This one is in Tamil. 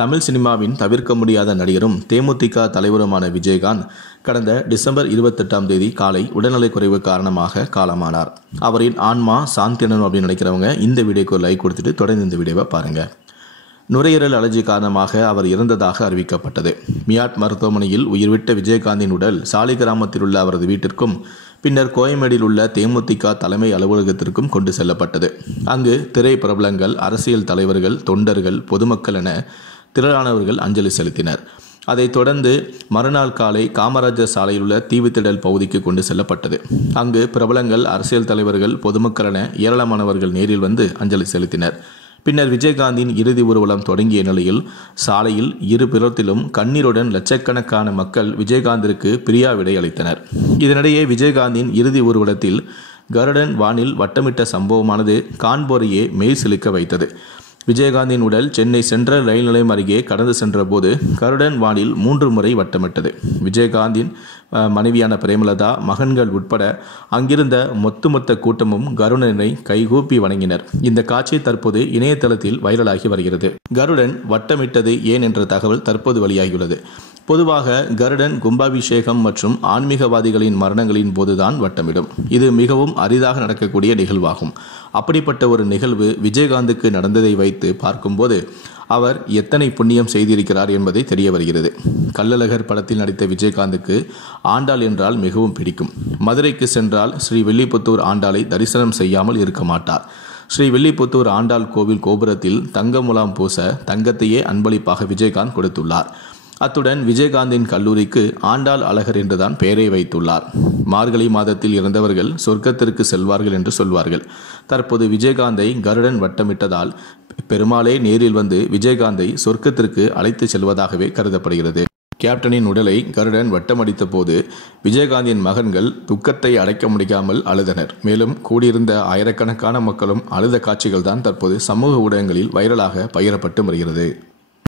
தமிழ் சினிமாவின் தவிர்க்க முடியாத நடிகரும் தேமுதிக தலைவருமான விஜயகாந்த் கடந்த டிசம்பர் 28ஆம் தேதி காலை உடல்நலக்குறைவு காரணமாக காலமானார். அவரின் ஆன்மா சாந்தியனும் அப்படின்னு நினைக்கிறவங்க இந்த வீடியோக்கு லைக் கொடுத்துட்டு தொடர்ந்து இந்த வீடியோவை பாருங்க. நுரையீரல் அலர்ஜி காரணமாக அவர் இறந்ததாக அறிவிக்கப்பட்டது. மியாட் மருத்துவமனையில் உயிர்விட்ட விஜயகாந்தின் உடல் சாலிகிராமத்தில் உள்ள அவரது வீட்டிற்கும் பின்னர் கோயம்பேடில் உள்ள தேமுதிக தலைமை அலுவலகத்திற்கும் கொண்டு செல்லப்பட்டது. அங்கு திரை பிரபலங்கள், அரசியல் தலைவர்கள், தொண்டர்கள், பொதுமக்கள் என திரளானவர்கள் அஞ்சலி செலுத்தினர். அதைத் தொடர்ந்து மறுநாள் காலை காமராஜர் சாலையில் உள்ள தீவுத்திடல் பகுதிக்கு கொண்டு செல்லப்பட்டது. அங்கு பிரபலங்கள், அரசியல் தலைவர்கள், பொதுமக்கள் என ஏராளமானவர்கள் நேரில் வந்து அஞ்சலி செலுத்தினர். பின்னர் விஜயகாந்தின் இறுதி ஊர்வலம் தொடங்கிய நிலையில் சாலையில் இரு புறத்திலும் கண்ணீருடன் லட்சக்கணக்கான மக்கள் விஜயகாந்திற்கு பிரியா விடை அளித்தனர். இதனிடையே விஜயகாந்தின் இறுதி ஊர்வலத்தில் கருடன் வானில் வட்டமிட்ட சம்பவமானது காண்போரையே மெய் சிலிர்க்க வைத்தது. விஜயகாந்தின் உடல் சென்னை சென்ட்ரல் ரயில் நிலையம் அருகே கடந்து சென்ற போது கருடன் வானில் 3 முறை வட்டமிட்டது. விஜயகாந்தின் மனைவியான பிரேமலதா, மகன்கள் உட்பட அங்கிருந்த மொத்த கூட்டமும் கருடனை கைகூப்பி வணங்கினர். இந்த காட்சி தற்போது இணையதளத்தில் வைரலாகி வருகிறது. கருடன் வட்டமிட்டது ஏன் என்ற தகவல் தற்போது வெளியாகியுள்ளது. பொதுவாக கருடன் கும்பாபிஷேகம் மற்றும் ஆன்மீகவாதிகளின் மரணங்களின் போதுதான் வட்டமிடும். இது மிகவும் அரிதாக நடக்கக்கூடிய நிகழ்வாகும். அப்படிப்பட்ட ஒரு நிகழ்வு விஜயகாந்துக்கு நடந்ததை வைத்து பார்க்கும்போது அவர் எத்தனை புண்ணியம் செய்திருக்கிறார் என்பதை தெரிய வருகிறது. கள்ளழகர் படத்தில் நடித்த விஜயகாந்துக்கு ஆண்டாள் என்றால் மிகவும் பிடிக்கும். மதுரைக்கு சென்றால் ஸ்ரீ வில்லிபுத்தூர் ஆண்டாளை தரிசனம் செய்யாமல் இருக்க மாட்டார். ஸ்ரீ வில்லிபுத்தூர் ஆண்டாள் கோவில் கோபுரத்தில் தங்க முலாம் பூச தங்கத்தையே அன்பளிப்பாக விஜயகாந்த் கொடுத்துள்ளார். அத்துடன் விஜயகாந்தின் கல்லூரிக்கு ஆண்டாள் அழகர் என்றுதான் பெயரை வைத்துள்ளார். மார்கழி மாதத்தில் இறந்தவர்கள் சொர்க்கத்திற்கு செல்வார்கள் என்று சொல்வார்கள். தற்போது விஜயகாந்தை கருடன் வட்டமிட்டதால் பெருமாளே நேரில் வந்து விஜயகாந்தை சொர்க்கத்திற்கு அழைத்து செல்வதாகவே கருதப்படுகிறது. கேப்டனின் உடலை கருடன் வட்டமடித்த போது விஜயகாந்தின் மகன்கள் துக்கத்தை அடைக்க முடியாமல் அழுதனர். மேலும் கூடியிருந்த ஆயிரக்கணக்கான மக்களும் அழுத காட்சிகள் தான் தற்போது சமூக ஊடகங்களில் வைரலாக பகிரப்பட்டு வருகிறது.